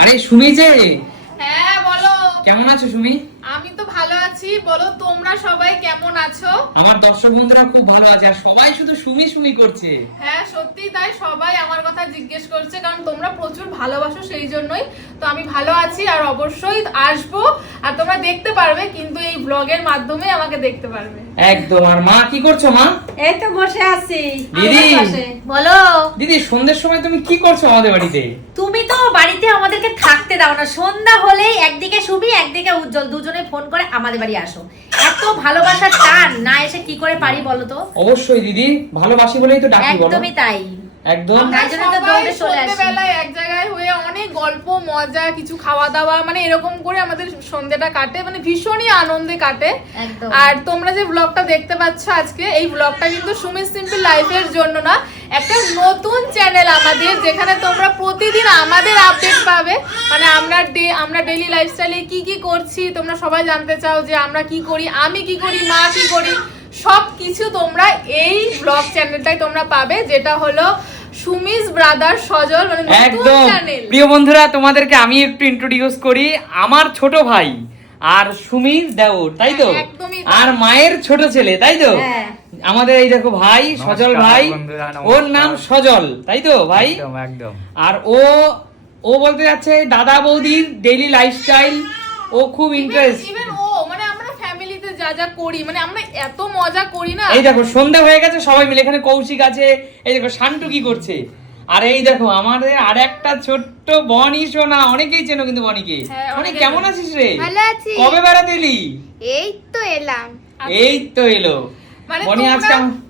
আরে সুমি যে হ্যাঁ বলো। কেমন আছো সুমি? আমি তো ভালো আছি। বলো তোমরা সবাই কেমন আছো? আমার দর্শক বন্ধুরা খুব ভালো আছে আর সবাই শুধু সুমি সুমি করছে। হ্যাঁ সত্যি তাই সবাই আমার কথা জিজ্ঞেস করছে কারণ তোমরা প্রচুর ভালোবাসো সেই জন্যই। তো আমি ভালো আছি আর অবশ্যই আসব। আর তোমরা দেখতে পারবে কিন্তু এই ব্লগের মাধ্যমে আমাকে দেখতে পারবে। একদম আর মা কি করছ মা? এই তো বসে আছি দিদি। বলো। দিদি সন্ধ্যের সময় তুমি কি করছ আমাদের বাড়িতে? তুমি তো বাড়িতে আমাদেরকে থাকতে দাও না। সন্ধ্যা হলেই একদিকে সুমি একদিকে উজ্জ্বল। দুজনে ফোন করে আমাদের বাড়ি আসো। এত ভালোবাসার টান না এসে কি করে পারি বলো তো? অবশ্যই দিদি ভালোবাসি বলেই তো ডাকি বলো। একদমই তাই। একদম। আমরা তাই সবাই দৌড়ে চলে আসি। সন্ধ্যেবেলায় এক জায়গায় হয়ে অনেক গল্প মজা কিছু খাওয়া দাওয়া মানে এরকম করে আমাদের সন্ধ্যেটা কাটে মানে ভীষণই আনন্দে কাটে। আর তোমরা যে ব্লগটা দেখতে পাচ্ছ আজকে এই ব্লগটা কিন্তু সুমিত সিম্পল লাইফের জন্য না একটা নতুন চ্যানেল আমাদের যেখানে তোমরা প্রতিদিন আমাদের আপডেট পাবে। মানে আমরা ডে আমরা ডেইলি লাইফস্টাইলে কি কি করছি তোমরা সবাই জানতে চাও যে আমরা কি করি আমি কি করি মা কি করি সব কিছু তোমরা এই ব্লগ চ্যানেলটাই তোমরা পাবে যেটা হলো সুমিস ব্রাদার সজল মানে নতুন একদম। চ্যানেল প্রিয় বন্ধুরা তোমাদেরকে আমি একটু ইন্ট্রোডিউস করি আমার ছোট ভাই আর সুমির দেওর তাই তো? হ্যাঁ, একদমই তাই। আর মায়ের ছোট ছেলে তাই তো? হ্যাঁ। আমাদের এই দেখো ভাই সজল ভাই ওর নাম সজল তাই তো ভাই? একদম একদম। আর ও ও বলতে যাচ্ছে দাদা বৌদির ডেইলি লাইফস্টাইল ও খুব ইন্টারেস্ট মানে আমরা ফ্যামিলিতে যা যা করি মানে আমরা এত মজা করি না। এই দেখো সন্ধে হয়ে গেছে সবাই মিলে এখানে কৌশিক আছে। এই দেখো শান্টু কি করছে? আর এই দেখো আমাদের আর একটা ছোট্ট বনি সোনা অনেকেই চেনো কিন্তু বনিকে। হ্যাঁ, কেমন আছিস রে? ভালো আছি। কবে বেড়াতে এলি? এই তো এলাম। এই তো এলো। মানে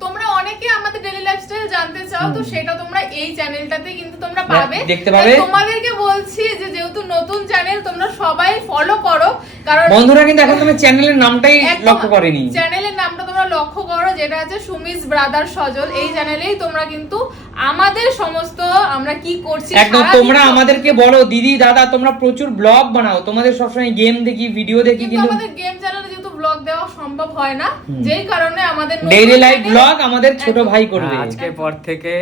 তোমরা অনেকে আমাদের ডেইলি লাইফস্টাইল জানতে চাও তো সেটা তোমরা এই চ্যানেলটাতে কিন্তু তোমরা পাবে। দেখতে পাবে। তোমাদেরকে বলছি যে যেহেতু নতুন চ্যানেল তোমরা সবাই ফলো করো কারণ বন্ধুরা কিন্তু এখন তুমি চ্যানেলের নামটাই লক্ষ্য করেনি। চ্যানেলের নামটা তোমরা লক্ষ্য করো যেটা আছে সুমিস ব্রাদার সজল। এই চ্যানেলেই তোমরা কিন্তু আমাদের সমস্ত আমরা কি করছি একদম তোমরা আমাদেরকে বলো দিদি দাদা তোমরা প্রচুর ব্লগ বানাও। তোমাদের সবসময় গেম দেখি ভিডিও দেখি কিন্তু আমাদের গেম চ্যানেলে ব্লগ দেওয়া সম্ভব হয় না। যেই কারণে আমাদের ডেইলি লাইফ ব্লগ আমাদের ছোট ভাই করবে। হ্যাঁ, আজকের পর থেকে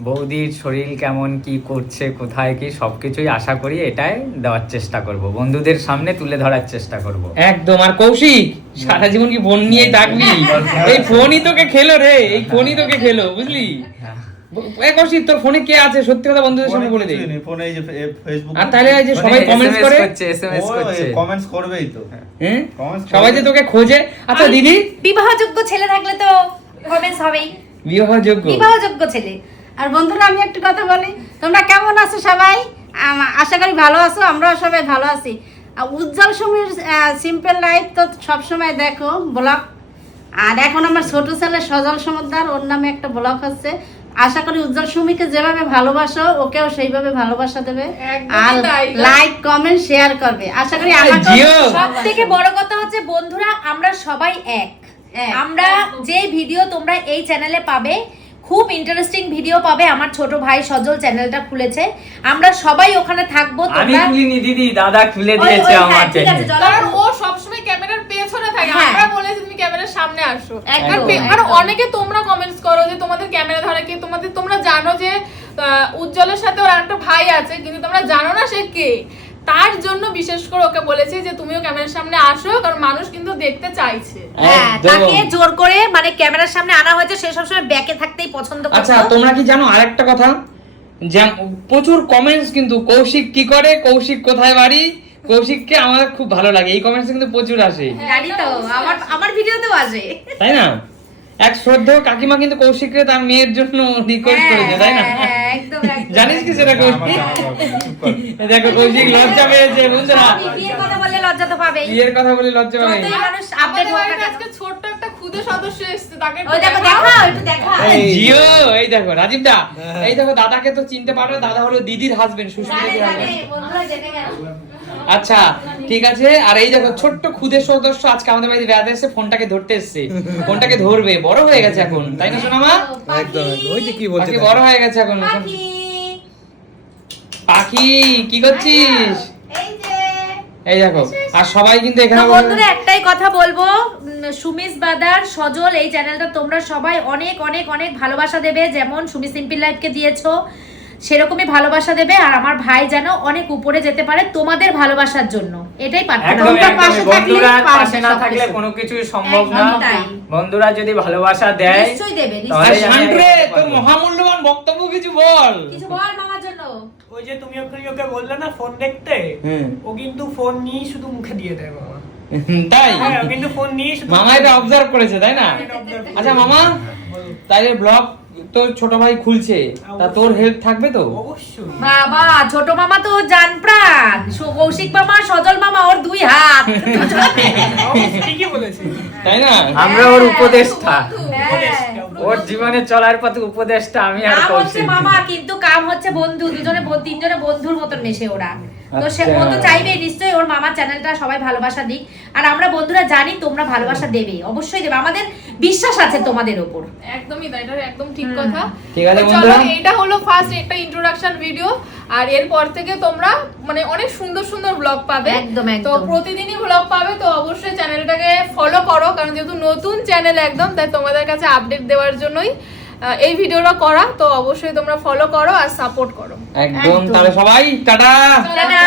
বৌদির শরীর কেমন কি করছে কোথায় কি সবকিছুই আশা করি এটাই দেওয়ার চেষ্টা করব। বন্ধুদের সামনে তুলে ধরার চেষ্টা করব। একদম। আর কৌশিক সারা জীবন কি ফোন নিয়ে থাকবি? এই ফোনই তোকে খেলো রে এই ফোনই তোকে খেলো বুঝলি? হ্যাঁ। কৌশিক তোর ফোনে কে আছে? সত্যি কথা বন্ধুদের সামনে বলে দে। ফোনে এই যে ফেসবুক আর তাহলে এই যে সবাই মানে কমেন্টস করে করছে এসএমএস করছে। কমেন্টস করবেই তো। হ্যাঁ। সবাই যে তোকে খোঁজে? আচ্ছা দিদি? বিবাহযোগ্য ছেলে থাকলে তো কমেন্টস হবেই। বিবাহযোগ্য? বিবাহযোগ্য ছেলে। আর বন্ধুরা আমি একটু কথা বলি। তোমরা কেমন আছো সবাই? আশা করি ভালো আছো আমরাও সবাই ভালো আছি। উজ্জ্বল সমীর সিম্পল লাইফ তো সবসময় দেখো ব্লগ আর এখন আমার ছোট ছেলে সজল সমুদ্র ওর নামে একটা ব্লগ হচ্ছে। আশা করি উজ্জ্বল সুমিকে যেভাবে ভালোবাসো ওকেও সেইভাবে ভালোবাসা দেবে। আর লাইক কমেন্ট শেয়ার করবে। আশা করি সব থেকে বড় কথা হচ্ছে বন্ধুরা আমরা সবাই এক। আমরা যে ভিডিও তোমরা এই চ্যানেলে পাবে খুব ইন্টারেস্টিং ভিডিও পাবে। আমার ছোট ভাই সজল চ্যানেলটা খুলেছে। আমরা সবাই ওখানে থাকব আমি তোমরা খুলিনি দিদি। দাদা খুলে দিয়েছে হ্যাঁ, আমাকে ঠিক আছে, চলো। কারণ ও সবসময় ক্যামেরার পেছনে থাকে হ্যাঁ। আমরা বলেছি তুমি ক্যামেরার সামনে আসো। আর। অনেকে তোমরা কমেন্টস করো যে তোমাদের ক্যামেরা ধরে কে তোমাদের তোমরা জানো যে উজ্জ্বলের সাথে ওর একটা ভাই আছে কিন্তু তোমরা জানো না সে কে। তার জন্য বিশেষ করে ওকে বলেছি যে তুমিও ক্যামেরার সামনে আসো কারণ মানুষ কিন্তু দেখতে চাইছে। হ্যাঁ তাকে জোর করে মানে ক্যামেরার সামনে আনা হয়েছে সে সবসময় ব্যাকে থাকতেই পছন্দ আচ্ছা তোমরা কি জানো আরেকটা কথা? প্রচুর কমেন্টস কিন্তু কৌশিক কি করে? কৌশিক কোথায় বাড়ি? কৌশিককে আমাদের খুব ভালো লাগে এই কমেন্টস কিন্তু প্রচুর আসে। জানি তো আমার আমার ভিডিওতেও আসে। তাই না? এক শ্রদ্ধেয় কাকিমা কিন্তু কৌশিককে তার মেয়ের জন্য রিকোয়েস্ট করেছে তাই না? হ্যাঁ, হ্যাঁ, একদম, একদম। জানিস কি সেটা কৌশিক? দেখো কৌশিক লজ্জা পেয়েছে বন্ধুরা বিয়ের কথা বললে লজ্জা তো পাবেই। বিয়ের কথা বলে লজ্জা পাবে। মানুষ আপডেট কেন। আজকে ছোট্ট একটা ক্ষুদে সদস্য এসেছে তাকে ওই দেখো। দেখাও একটু এই জিও এই দেখো রাজীব দা এই দেখো দাদাকে তো চিনতে পারো দাদা হলো দিদির হাজবেন্ড হাজবেন্ড বন্ধুরা জেনে গেল। আচ্ছা ঠিক আছে। আর এই দেখো ছোট্ট খুদে সদস্য আজকে আমাদের বাড়িতে বেড়াতে এসে ফোনটাকে ধরতে এসছে। ফোনটাকে ধরবে বড় হয়ে গেছে এখন তাই না সোনা মা পাখি, ওই যে কি বলছে বড় হয়ে গেছে এখন। পাখি। পাখি কি করছিস? এই যে। দেখো আর সবাই কিন্তু এখানে বন্ধুরা একটাই কথা বলব। সুমিস বাদার সজল এই চ্যানেলটা তোমরা সবাই অনেক অনেক অনেক ভালোবাসা দেবে। যেমন সুমি সিম্পল লাইফকে দিয়েছ সেরকমই ভালোবাসা দেবে আর আমার ভাই যেন অনেক উপরে যেতে পারে তোমাদের ভালোবাসার জন্য। এটাই বন্ধুরা পাশে না থাকলে কোনো কিছুই সম্ভব না। বন্ধুরা যদি ভালোবাসা দেয় নিশ্চয়ই দেবে তোর মহামূল্যবান বক্তব্য কিছু বল। কিছু বল মামার জন্য। ওই যে তুমি ওকে ওকে বললে না ফোন দেখতে ও কিন্তু ফোন নিয়ে শুধু মুখে দিয়ে দেয় মামা। তাই? হ্যাঁ কিন্তু ফোন নিয়ে মামা এটা অবজার্ভ করেছে তাই না? আচ্ছা মামা তাইলে ব্লগ তো ছোট ভাই খুলছে তা তোর হেল্প থাকবে তো? অবশ্যই। বাবা ছোট মামা তো জান প্রাণ। কৌশিক মামা সজল মামা ওর দুই হাত। ঠিকই বলেছে তাই না? আমরা ওর উপদেষ্টা। ওর জীবনে চলার পথে উপদেষ্টা আমি আর কৌশিক। মামা কিন্তু কাম হচ্ছে বন্ধু। দুজনে ব- তিনজনে বন্ধুর মতন মেশে ওরা। তো সে আচ্ছা। ও তো চাইবে নিশ্চয়ই ওর মামার চ্যানেলটা সবাই ভালোবাসা দিক। আর আমরা বন্ধুরা জানি তোমরা ভালোবাসা দেবে। অবশ্যই দেবে। আমাদের বিশ্বাস আছে তোমাদের ওপর। একদমই তাই এটা একদম ঠিক কথা। ঠিক আছে চলো বন্ধুরা। এটা হলো ফার্স্ট একটা ইন্ট্রোডাকশন ভিডিও আর এরপর থেকে তোমরা মানে অনেক সুন্দর সুন্দর ব্লগ পাবে। একদম। তো প্রতিদিনই ব্লগ পাবে তো অবশ্যই চ্যানেলটাকে ফলো করো। কারণ যেহেতু নতুন চ্যানেল একদম তাই তোমাদের কাছে আপডেট দেওয়ার জন্যই আহ, এই ভিডিওটা করা। তো অবশ্যই তোমরা ফলো করো আর সাপোর্ট করো। একদম তাহলে সবাই টাটা। টাটা।